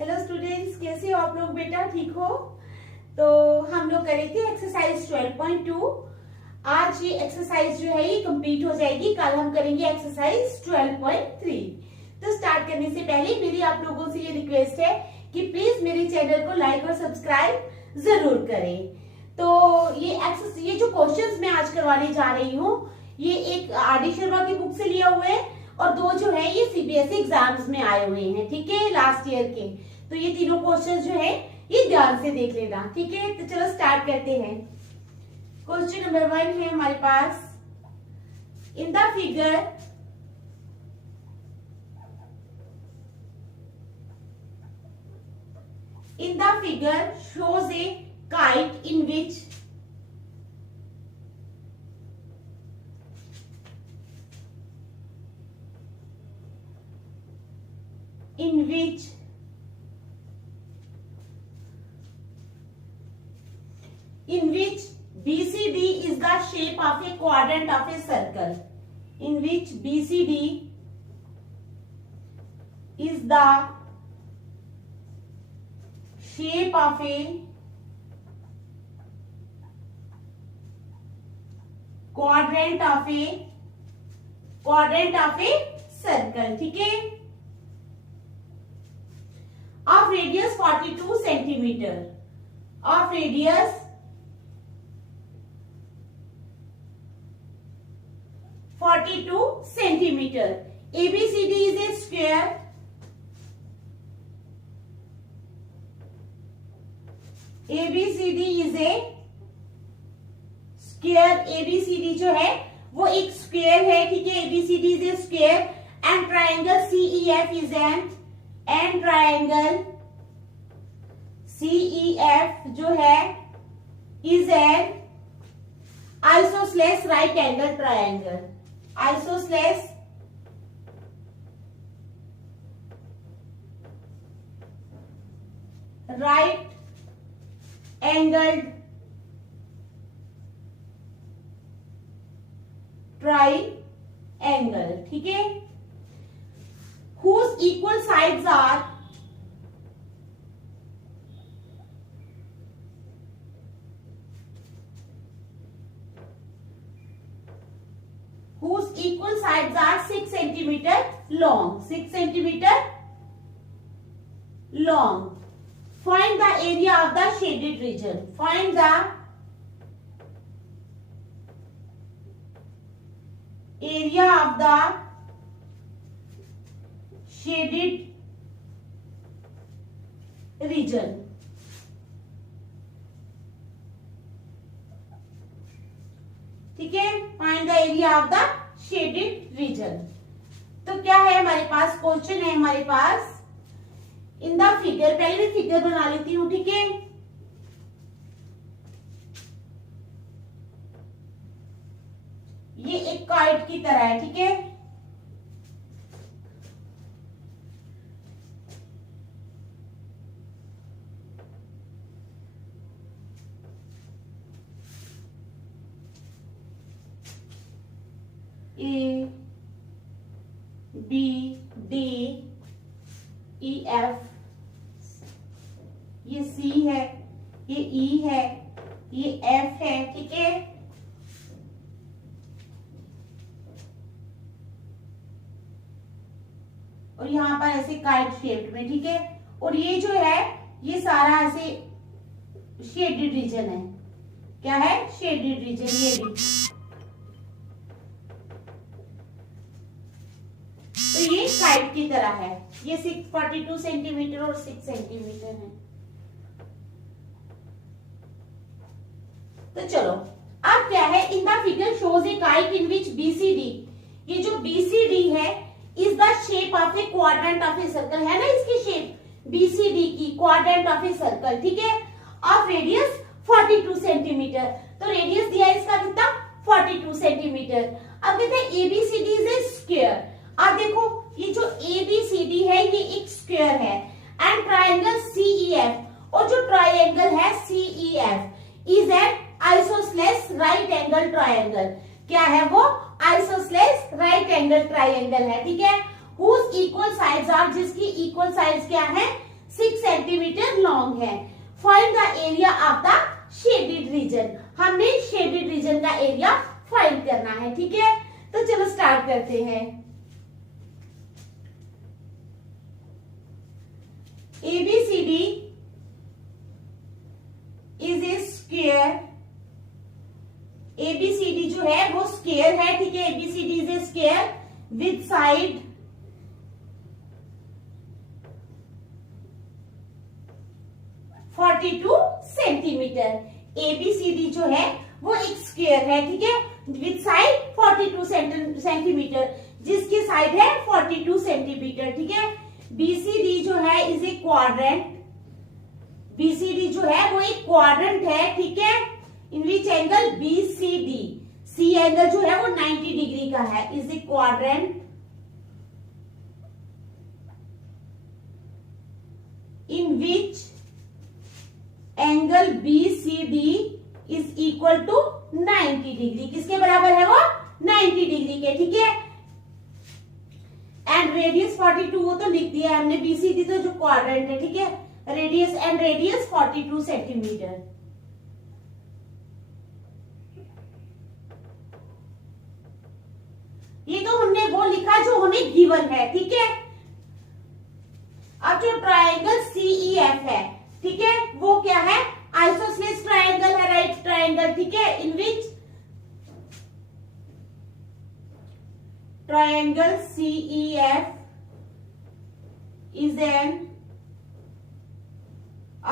Hello students, कैसे हो आप लोग? बेटा ठीक हो? तो हम लोग करे थे एक्सरसाइज 12.2। आज ये एक्सरसाइज जो है ये कंप्लीट हो जाएगी। कल हम करेंगे एक्सरसाइज 12.3। तो स्टार्ट करने से पहले मेरी आप लोगों से ये रिक्वेस्ट है कि प्लीज मेरे चैनल को लाइक और सब्सक्राइब जरूर करें। तो ये जो क्वेश्चंस मैं आज करवाने जा रही हूँ ये एक आर.डी. शर्मा की बुक से लिया हुआ है और दो जो है ये सीबीएसई एग्जाम्स में आए हुए हैं, ठीक है, लास्ट ईयर के। तो ये तीनों क्वेश्चन जो है ये ध्यान से देख लेना, ठीक है। तो चलो स्टार्ट करते हैं। क्वेश्चन नंबर 1 है हमारे पास, in the figure shows a kite in which BCD is the shape of a quadrant of a circle. In which BCD is the shape of a quadrant of a circle, ठीक है, of radius 42 centimeter, of radius 42 centimeter. ABCD is a square. ABCD is a square. ABCD जो है वो एक square है, ठीक है। ABCD is a square and triangle CEF is and triangle CEF जो है is an isosceles right angle triangle. Isosceles right angled triangle, ठीक है, whose equal sides are whose equal sides are 6 centimeter long. 6 centimeter long. Find the area of the shaded region. Find the area of the shaded region. ठीक है, find the area of the shaded region. तो क्या है हमारे पास, question है हमारे पास, in the figure, पहले मैं फिगर बना लेती हूं, ठीक है। ये एक काइट की तरह है, ठीक है। A B D E F, ये C है, ये E है, ये F है, ठीक है। और यहाँ पर ऐसे काइट शेप में, ठीक है। और ये जो है ये सारा ऐसे शेडेड रीजन है। क्या है? Shaded region. ये भी तो ये काइट की तरह है। ये 42 सेंटीमीटर और 6 सेंटीमीटर है। तो चलो अब क्या है, इन the figure shows A kite in which BCD, ये जो BCD है is the shape of A quadrant of a circle, है ना इसकी शेप BCD की, क्वाड्रेंट ऑफ ए सर्कल, ठीक है, ऑफ रेडियस 42 सेंटीमीटर। तो रेडियस दिया है इसका कितना, 42 सेंटीमीटर। अब कहते हैं ABCD इज ए स्क्वायर। अब देखो ये जो ABCD है ये एक स्क्वायर है एंड ट्राइंगल CEF, और जो ट्राइंगल है CEF is an isosceles right angle triangle. क्या है वो? आइसोसेलेस राइट एंगल ट्राइंगल है, ठीक है। हुज इक्वल साइड्स आर, जिसकी इक्वल साइड्स क्या है? 6 सेंटीमीटर लॉन्ग है। Find the area of the shaded region, हमने शेडेड रीजन का एरिया फाइंड करना है। ठीक है, तो चलो स्टार्ट करते हैं। ABCD is a square, ABCD जो है वो स्क्वायर है। ठीक है, ABCD is a square with side 42 centimetre. ABCD जो है वो एक स्क्वायर है। ठीक है, विद साइड 42 सेंटीमीटर, जिसकी साइड है 42 सेंटीमीटर। ठीक है, BCD जो है इज ए क्वाड्रेंट, BCD जो है वो एक क्वाड्रेंट है। ठीक है, in which angle BCD, C angle जो है वो 90 डिग्री का है, is a quadrant in which angle BCD is equal to 90 degree. किसके बराबर है वो? 90 डिग्री के। ठीक है, एंड रेडियस 42 वो तो लिख दिया हमने, BCD तो जो क्वाड्रेंट है। ठीक है, रेडियस एंड रेडियस 42 सेंटीमीटर। ये तो हमने वो लिखा जो हमें गिवन है। ठीक है, अब जो ट्रायंगल CEF है, ठीक है, वो क्या है? आइसोसेलेस ट्रायंगल है, राइट ट्रायंगल। ठीक है, in which triangle CEF is an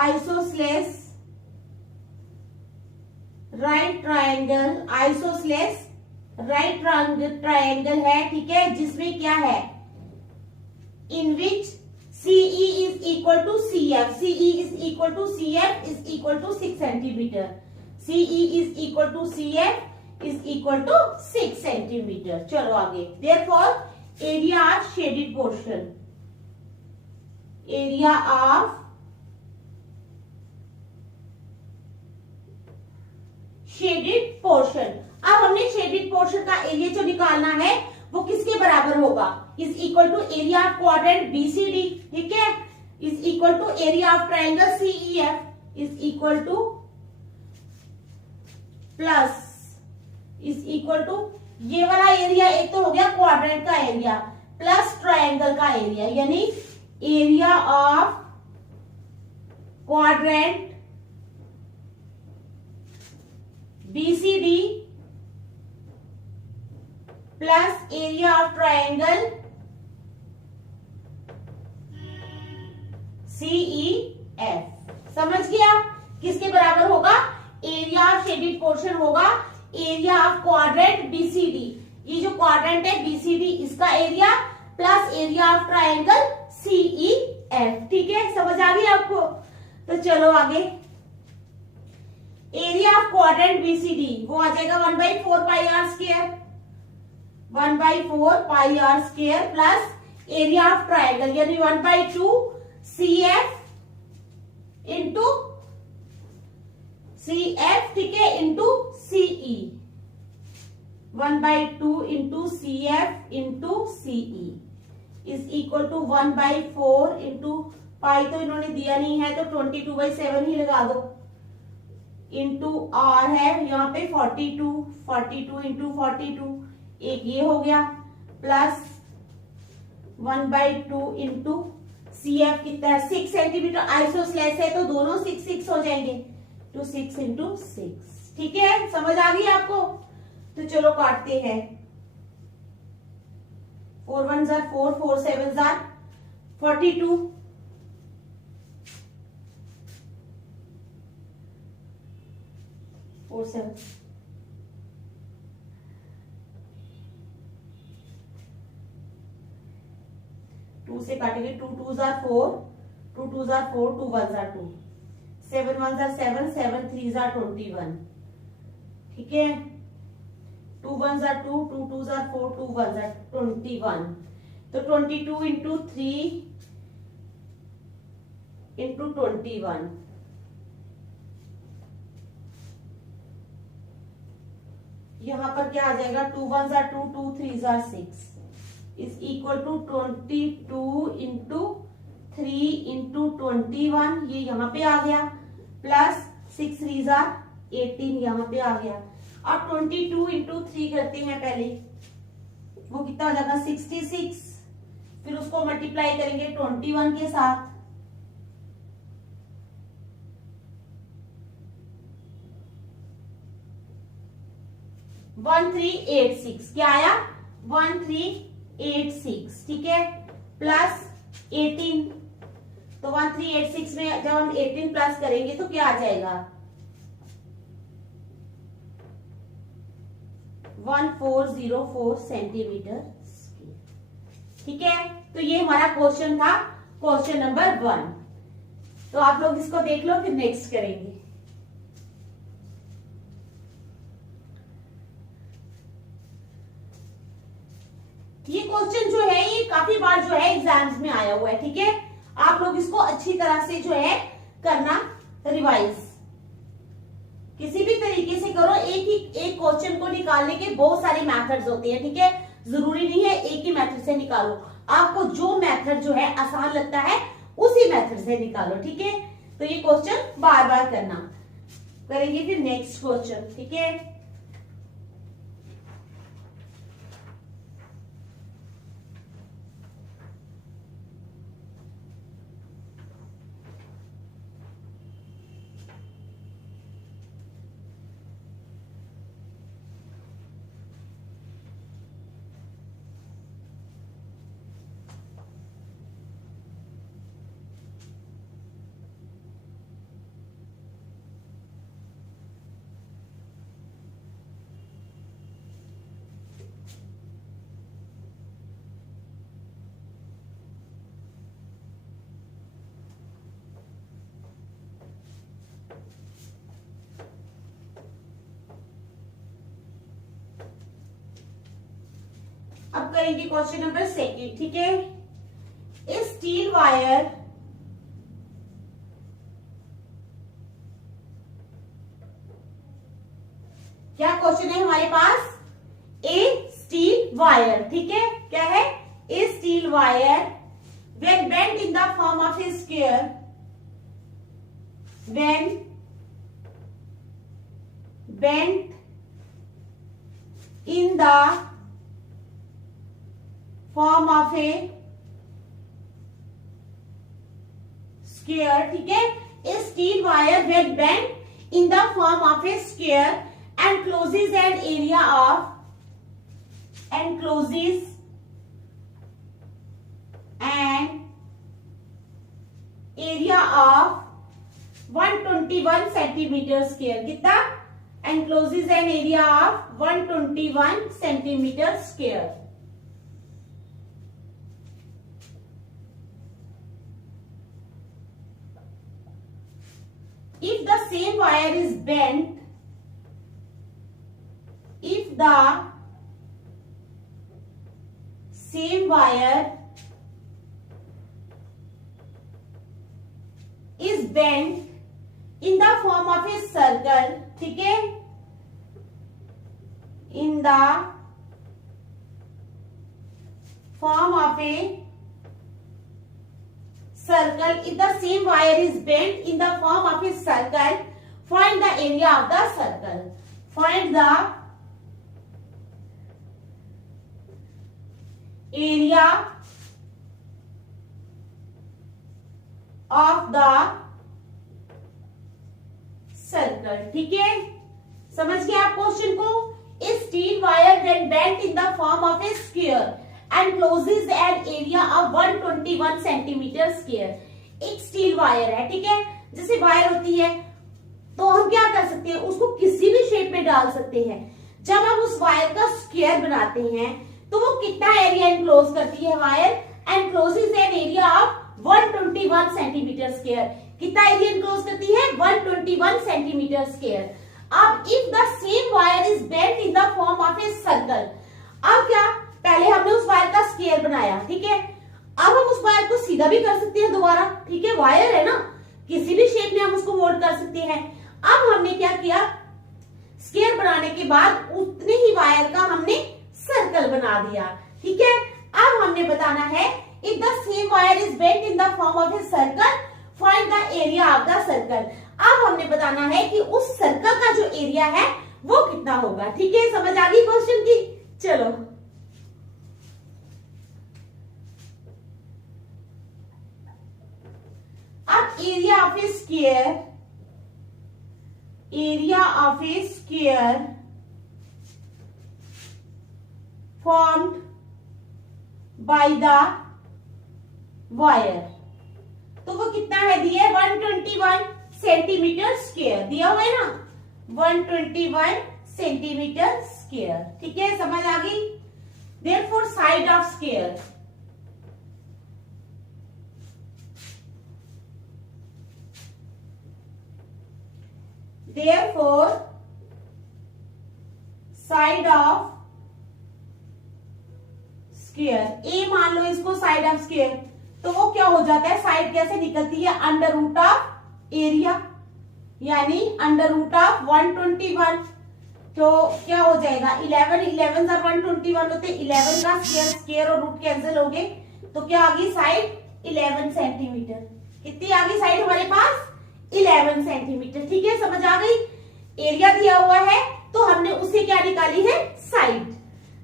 isosceles right triangle, isosceles right triangle है। ठीक है, जिसमें क्या है? in which CE is equal to CF, CE is equal to CF is equal to 6 centimeter, CE is equal to CF is equal to 6 centimeter। चलो आगे। therefore area of shaded portion, area of shaded portion. अब हमने shaded portion का area जो निकालना है वो किसके बराबर होगा? Is equal to area of quadrant BCD। ठीक है, is equal to area of triangle CEF, is equal to plus is equal to ये वाला एरिया, एक तो हो गया क्वाड्रेंट का एरिया, प्लस ट्रायंगल का एरिया, यानी area of quadrant BCD plus area of triangle CEF। समझ गया? किसके बराबर होगा? एरिया ऑफ शेडेड पोर्शन होगा एरिया ऑफ क्वाड्रेंट BCD, ये जो क्वाड्रेंट है BCD इसका area plus area of triangle CEF। ठीक है, समझ आ गई आपको? तो चलो आगे। एरिया ऑफ क्वाड्रेंट BCD वो आ जाएगा 1/4 pi r square, 1/4 pi r square plus area of triangle यानी 1/2 CF इंटू CF। ठीक है, into CE, 1/2 into CF into CE is equal to 1/4 into pi तो इन्होंने दिया नहीं है तो 22/7 ही लगा दो, इंटू R है यहाँ पे 42 इंटू 42, एक ये हो गया, प्लस 1/2 इंटू CF कितना है? 6 सेंटीमीटर। आइसोसेलेस है तो दोनों 6 हो जाएंगे, तो 6 इंटू 6। ठीक है, समझ आ गई आपको? तो चलो काटते हैं। 4 1 जार 4, 4 7 जार 42, 4 7 2 से काटेंगे, 2 2 जार 4, 2 2 जार 4, 2 1 जार 2, 7 1 जार 7, 7 3 जार 21। ठीक है, 2 1 जार 2, 2 2 जार 4, 2 1 जार 21, तो 22 इंटू 3 इंटू 21, यहां पर क्या आ जाएगा? 2 1 जार 2, 2 3 जार 6 is equal to 22 into 3 into 21 ये यहाँ पे आ गया, प्लस 6 3 18 यहाँ पे आ गया। अब 22 इंटू 3 करते हैं पहले, वो कितना हो जाएगा 66, फिर उसको मल्टीप्लाई करेंगे 21 के साथ, वन 1386 क्या आया 1386, ठीक है, प्लस 18, तो 1386 में जब हम 18 प्लस करेंगे तो क्या आ जाएगा 1404 सेंटीमीटर, ठीक है। तो ये हमारा क्वेश्चन था, क्वेश्चन नंबर 1। तो आप लोग इसको देख लो, फिर नेक्स्ट करेंगे। ये क्वेश्चन जो है ये काफी बार जो है एग्जाम्स में आया हुआ है, ठीक है। आप लोग इसको अच्छी तरह से जो है करना रिवाइज, किसी भी तरीके से करो। एक क्वेश्चन को निकालने के बहुत सारे मेथड्स होते हैं, ठीक है, जरूरी नहीं है एक ही मेथड से निकालो। आपको जो मेथड जो है आसान लगता है उसी मेथड से निकालो, ठीक है। तो ये क्वेश्चन बार बार करना, करेंगे फिर नेक्स्ट क्वेश्चन, ठीक है। अब करेंगे क्वेश्चन नंबर 2, ठीक है। ए स्टील वायर क्या क्वेश्चन है हमारे पास, ए स्टील वायर, ठीक है, क्या है a steel wire when bent in the form of a square, when bent in the form of a square, ठीक है, a steel wire when bent in the form of a square encloses an area of, encloses an area of 121 centimetre square, कितना encloses an area of 121 centimetre square. If the same wire is bent, if the same wire is bent in the form of a circle, ठीक है, in the form of a circle, if the same wire is bent in the form of a circle, find the area of the circle, find the area of the circle, ठीक है, समझ गए आप question को। A steel wire when bent in the form of a square encloses an area of 121 centimetre square. एक steel wire है, ठीक है, जैसे वायर होती है तो हम क्या कर सकते हैं, उसको किसी भी शेप में डाल सकते हैं। जब हम उस वायर का स्क्वायर बनाते हैं तो वो कितना एरिया एनक्लोज करती है, wire encloses an area of 121 centimetre square. कितना एरिया एनक्लोज करती है, 121 सेंटीमीटर स्क्वायर। अब if the same wire is bent in the form of a circle, अब क्या, पहले हमने उस वायर का स्क्वायर बनाया, ठीक है, अब हम उस वायर को सीधा भी कर सकते हैं दोबारा, ठीक है, वायर है ना, किसी भी शेप में हम उसको मोल्ड कर सकते हैं। अब हमने क्या किया, स्क्वायर बनाने के बाद उतने ही वायर का हमने सर्कल बना दिया, ठीक है। अब हमने बताना है if the same wire is is bent in the form of a circle, find the area of the circle. अब हमने बताना है कि उस सर्कल का जो एरिया है वो कितना होगा। ठीक है, समझ आ गई क्वेश्चन की। चलो, अब area of a square, area of a square formed by the wire, तो वो कितना है दिया है 121 सेंटीमीटर स्क्वायर दिया हुआ है ना, 121 सेंटीमीटर स्क्वायर। ठीक है, समझ आ गई। Therefore side of square, therefore side of square, a मान लो इसको साइड ऑफ स्क्वायर, तो वो क्या हो जाता है, साइड कैसे निकलती है, अंडर रूट ऑफ एरिया, यानी अंडर रूट ऑफ 121। तो क्या हो जाएगा 11 11 और 121 होते, 11 का स्क्वायर, स्क्वायर और रूट कैंसिल हो गए, तो क्या आ गई साइड 11 सेंटीमीटर। कितनी आ गई साइड हमारे पास 11 सेंटीमीटर। ठीक है, समझ आ गई। एरिया दिया हुआ है तो हमने उससे क्या निकाली है, साइड।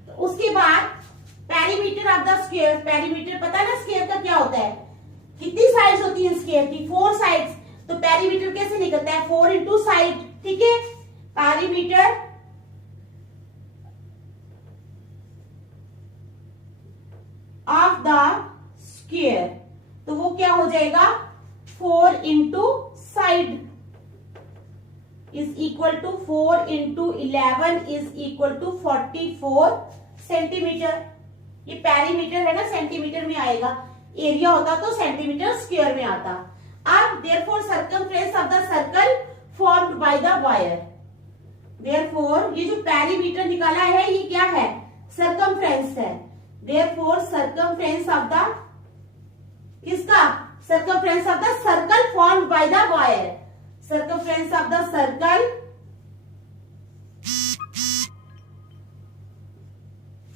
तो उसके बाद perimeter of the square, perimeter पता है ना स्क्वायर का क्या होता है, कितनी साइड्स होती है स्क्वायर की, 4 साइड्स। तो पेरीमीटर कैसे निकलता है, 4 इंटू साइड। ठीक है, पेरीमीटर ऑफ द स्क्वायर, तो वो क्या हो जाएगा 4 into side is equal to 4 into 11 is equal to 44 centimetre. ये पेरीमीटर है ना, सेंटीमीटर में आएगा, एरिया होता तो सेंटीमीटर स्क्वायर में आता। अब therefore circumference of the circle formed by the wire, therefore ये जो पेरीमीटर निकाला है ये क्या है, सर्कमफ्रेंस है। देयरफॉर सर्कमफ्रेंस ऑफ द किसका, circumference of the circle formed by the wire, circumference of the circle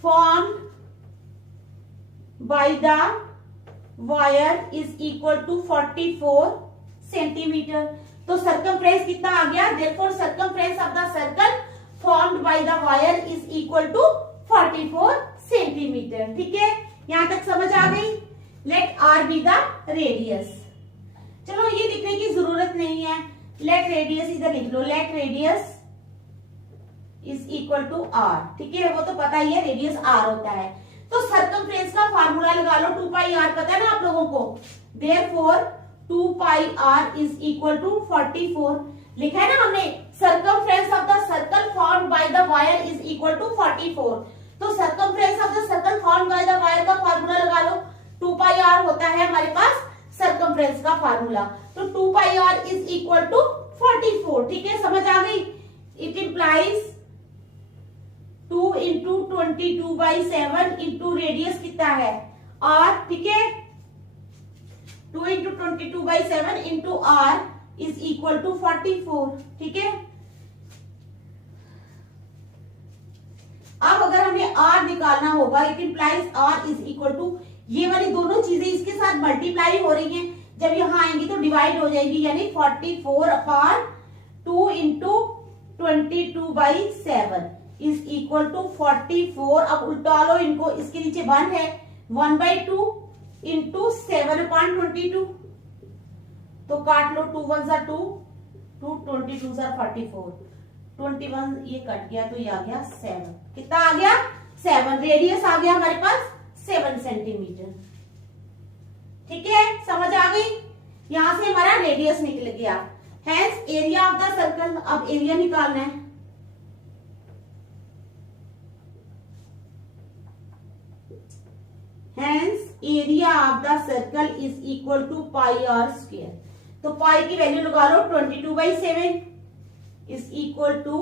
formed by the wire is equal to 44 centimetre. तो सर्कमफ्रेंस कितना आ गया, therefore circumference of the circle formed by the wire is equal to 44 centimetre. ठीक है, यहां तक समझ आ गई। let r be the radius, चलो ये लिखने की जरूरत नहीं है, let radius इधर लिख लो, let radius is equal to r। ठीक है, वो तो पता ही है रेडियस r होता है। तो सर्कमफ्रेंस का फार्मूला लगा लो, 2 पाई r पता है ना आप लोगों को, therefore 2 pi r is equal to 44 लिखा है ना हमने। Circumference of the circle formed by the wire is equal to 44, तो circumference of the circle formed by the wire का फार्मूला लगा लो, 2 पाई r होता है हमारे पास सर्कमफ्रेंस का फार्मूला, तो 2 pi r is equal to 44। ठीक है, समझ आ गई। It implies 2 into 22/7 into radius कितना है r। ठीक है, 2 into 22/7 into r is equal to 44। ठीक है, अब अगर हमें r निकालना होगा, it implies r is equal to, ये वाली दोनों चीजें इसके साथ मल्टीप्लाई हो रही हैं, जब यहाँ आएंगी तो डिवाइड हो जाएगी, यानी 44/2 इंटू 22/7 इज इक्वल टू 44। अब उल्टा लो इनको, इसके नीचे 1 है, 1/2 इंटू 7/22, तो काट लो, 2 1 जा 2, 2 22 जा 44, 21 ये कट गया तो ये आ गया 7। कितना आ गया 7, रेडियस आ गया हमारे पास 7 सेंटीमीटर। ठीक है, समझ आ गई। यहां से हमारा रेडियस निकल गया। Hence area of the circle, अब एरिया निकालना है। Hence area of the circle is equal to pi r square। तो पाई की वैल्यू लगा लो, 22/7 is equal to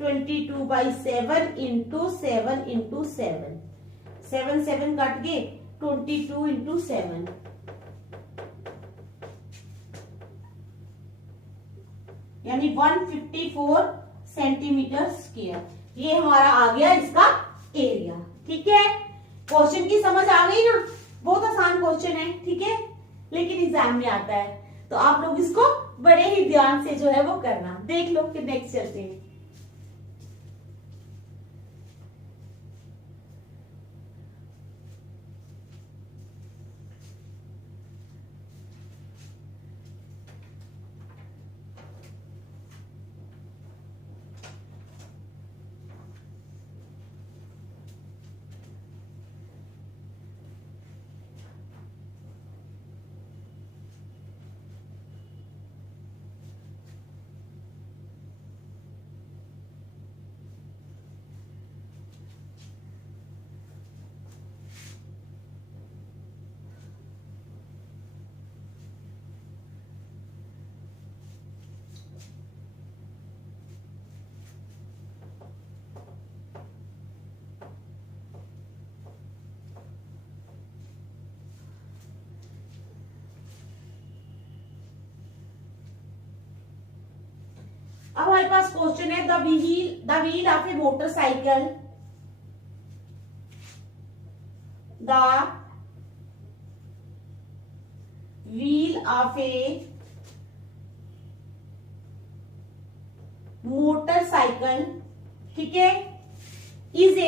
22/7 into 7 into 7, 7 7 cut गए, 22 into 7, यानी 154 सेंटीमीटर स्क्वायर। ये हमारा आ गया इसका एरिया। ठीक है, क्वेश्चन की समझ आ गई ना, बहुत आसान क्वेश्चन है। ठीक है, लेकिन एग्जाम में आता है। तो आप लोग इसको बड़े ही ध्यान से जो है वो करना। देख लो, फिर नेक्स्ट चलते हैं। अब हमारे पास क्वेश्चन है, the wheel of A motorcycle, the wheel of A motorcycle, ठीक है, is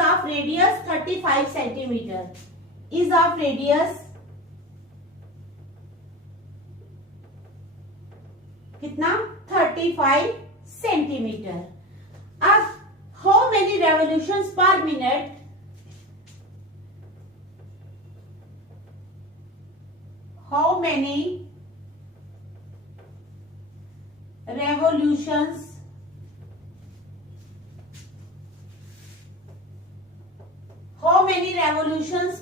of radius 35 centimetre, is of radius कितना 35 सेंटीमीटर। अब हाउ मेनी रेवोल्यूशंस पर मिनट, हाउ मेनी रेवोल्यूशंस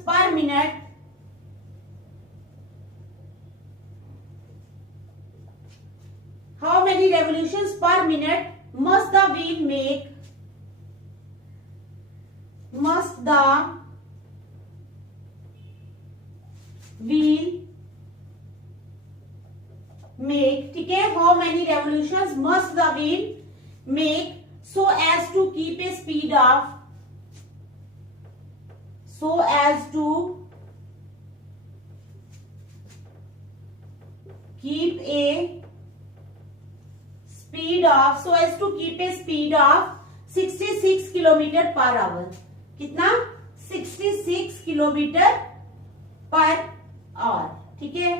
पर minute how many revolutions per minute must the wheel make, must the wheel make, ठीक है, how many revolutions must the wheel make so as to keep a speed of, so as to keep a speed of, so as to keep a speed of 66 kilometre per hour, कितना 66 kilometre per hour, ठीक है।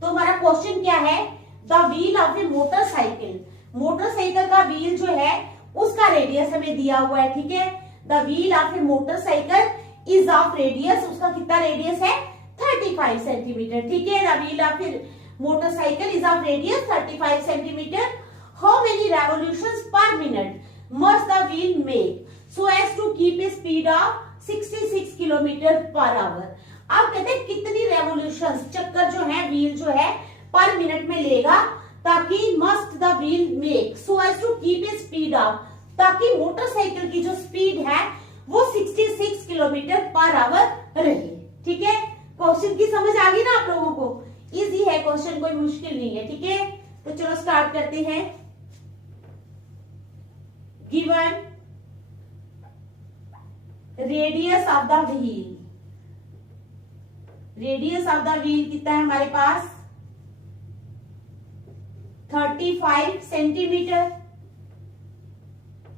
तो हमारा question क्या है, the wheel of A motorcycle, motorcycle का wheel जो है उसका रेडियस हमें दिया हुआ है, ठीक है। The wheel of A motorcycle is of radius, उसका कितना रेडियस है 35 सेंटीमीटर, ठीक है। The wheel of A motorcycle is of radius 35 centimetre. How many revolutions per minute must the wheel make so as to keep a speed of 66 kilometre per hour. अब कहते हैं कितनी revolutions, चक्कर जो है व्हील जो है पर मिनट में लेगा, ताकि must the wheel make so as to keep a speed of, ताकि मोटरसाइकिल की जो स्पीड है वो 66 किलोमीटर पर आवर रहे, ठीक है। क्वेश्चन की समझ आ गई ना आप लोगों को, इजी है क्वेश्चन, कोई मुश्किल नहीं है, ठीक है। तो चलो स्टार्ट करते हैं। Given radius of the wheel, radius of the wheel कितना है हमारे पास 35 सेंटीमीटर,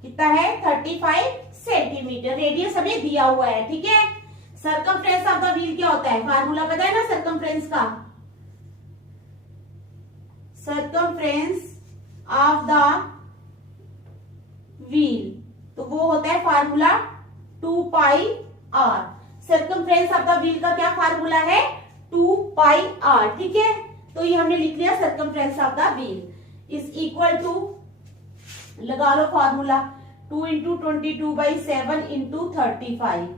कितना है 35 सेंटीमीटर रेडियस हमें दिया हुआ है, ठीक है। सर्कमफ्रेंस ऑफ द व्हील क्या होता है, फार्मूला पता है ना सर्कमफ्रेंस का, सर्कमफ्रेंस ऑफ द व्हील, तो वो होता है formula 2 pi r. Circumference of the wheel का क्या फार्मूला है 2 पाई आर, ठीक है। तो ये हमने लिख लिया circumference of the wheel is equal to, लगा लो फार्मूला 2 इंटू 22/7 इंटू 35,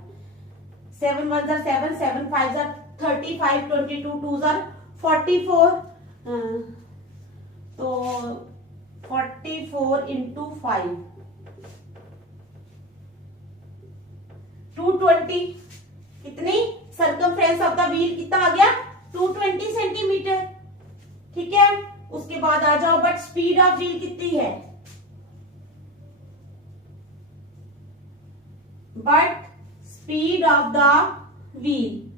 7 1 7, 7 5 35, 22 2 44, तो 44 इंटू 5 220, कितनी सर्कमफ्रेंस ऑफ द व्हील कितना आ गया 220 सेंटीमीटर, ठीक है। उसके बाद आ जाओ, बट स्पीड ऑफ व्हील कितनी है, but speed of the wheel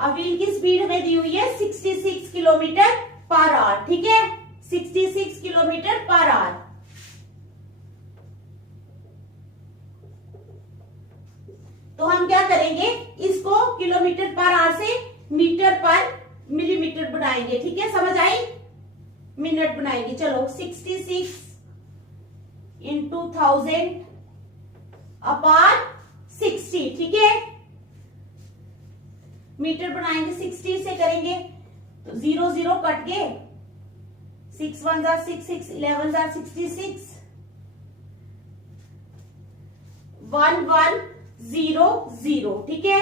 अब व्हील की स्पीड हमें दी हुई है 66 किलोमीटर पर आवर, ठीक है, 66 किलोमीटर पर आवर। तो हम क्या करेंगे, इसको किलोमीटर पर आवर से मीटर पर मिलीमीटर बनाएंगे, ठीक है, समझ आई, मिनट बनाएंगे। चलो 66 इंटू 1000 अपॉन 60, ठीक है, मीटर बनाएंगे 60 से करेंगे तो 0 0 कट गए, 6 1 जा 6 6 11 जा 66, 1 1 0 0, ठीक है,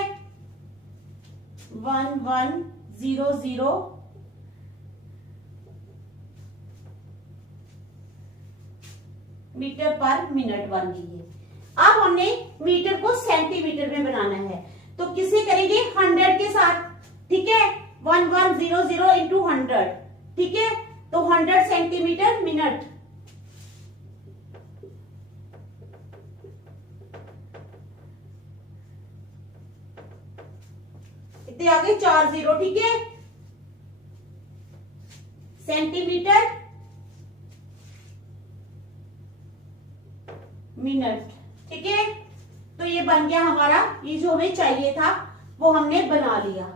1 1 0 0 मीटर पर मिनट बन गई है। अब हमने मीटर को सेंटीमीटर में बनाना है, तो किसे करेंगे, 100 के साथ, ठीक है, 1 1 0 0 इंटू 100, ठीक है, तो 100 सेंटीमीटर मिनट। कितने आ गए, 4 0, ठीक है, सेंटीमीटर मिनट, ठीक है। तो ये बन गया हमारा, ये जो हमें चाहिए था वो हमने बना लिया।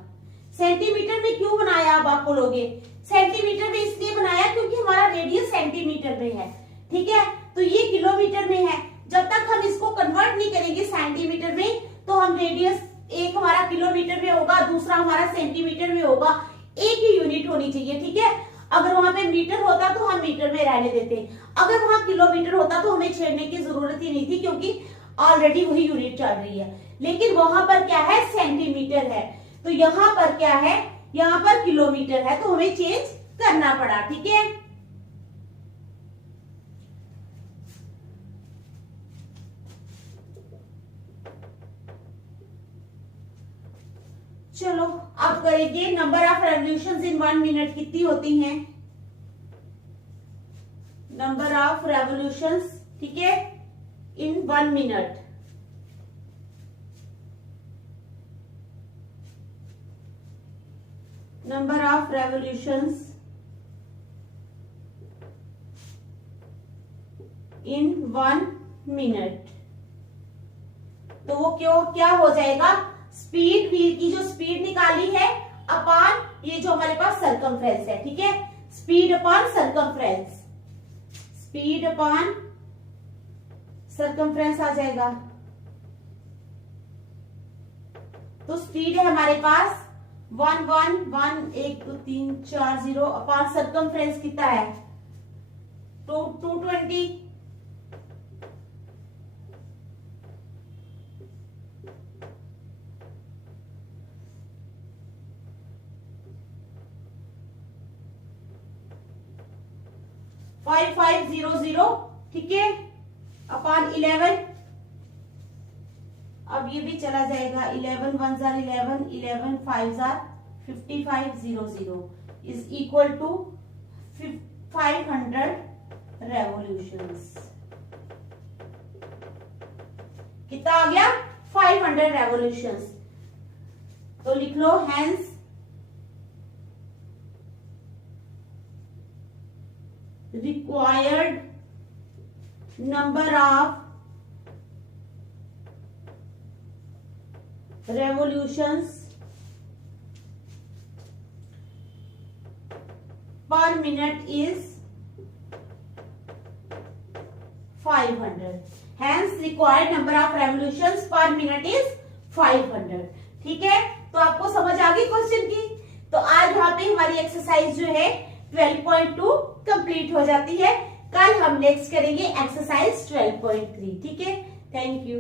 सेंटीमीटर में क्यों बनाया, अब आप बोलोगे, सेंटीमीटर में इसलिए बनाया क्योंकि हमारा रेडियस सेंटीमीटर में है, ठीक है, तो ये किलोमीटर में है। जब तक हम इसको कन्वर्ट नहीं करेंगे सेंटीमीटर में, तो हम रेडियस, एक हमारा किलोमीटर में होगा, दूसरा हमारा सेंटीमीटर में होगा, एक ही यूनिट होनी चाहिए, ठीक है। अगर वहां पे मीटर होता तो हम मीटर में रहने देते, अगर वहां किलोमीटर होता तो हमें छेड़ने की जरूरत ही नहीं थी, क्योंकि ऑलरेडी वही यूनिट चल रही है। लेकिन वहां पर क्या है, सेंटीमीटर है, तो यहां पर क्या है, यहां पर किलोमीटर है, तो हमें चेंज करना पड़ा, ठीक है। चलो अब करेंगे number of revolutions in 1 minute कितनी होती हैं, नंबर ऑफ रेवोल्यूशंस, ठीक है, इन 1 minute. Number of revolutions in 1 minute, तो वो क्या हो जाएगा, स्पीड, व्हील की जो स्पीड निकाली है अपॉन ये जो हमारे पास सरकमफ्रेंस है, ठीक है, speed upon circumference, speed upon circumference आ जाएगा। तो स्पीड है हमारे पास 1 1 1 1 2 3 4 0 अपॉन सरकमफ्रेंस कितना है, 220, 5500, ठीक है, अपॉन 11, अब ये भी चला जाएगा, 11 1 जार 11, 11 5 जार 5500 इज इक्वल टू 500 रेवोल्यूशंस। कितना आ गया, 500 रेवोल्यूशंस। तो लिख लो, hence required number of revolutions per minute is 500. Hence required number of revolutions per minute is 500. ठीक है, तो आपको समझ आ गई क्वेश्चन की। तो आज यहाँ पे हमारी एक्सरसाइज जो है 12.2 कंप्लीट हो जाती है। कल हम नेक्स्ट करेंगे एक्सरसाइज 12.3। ठीक है, थैंक यू।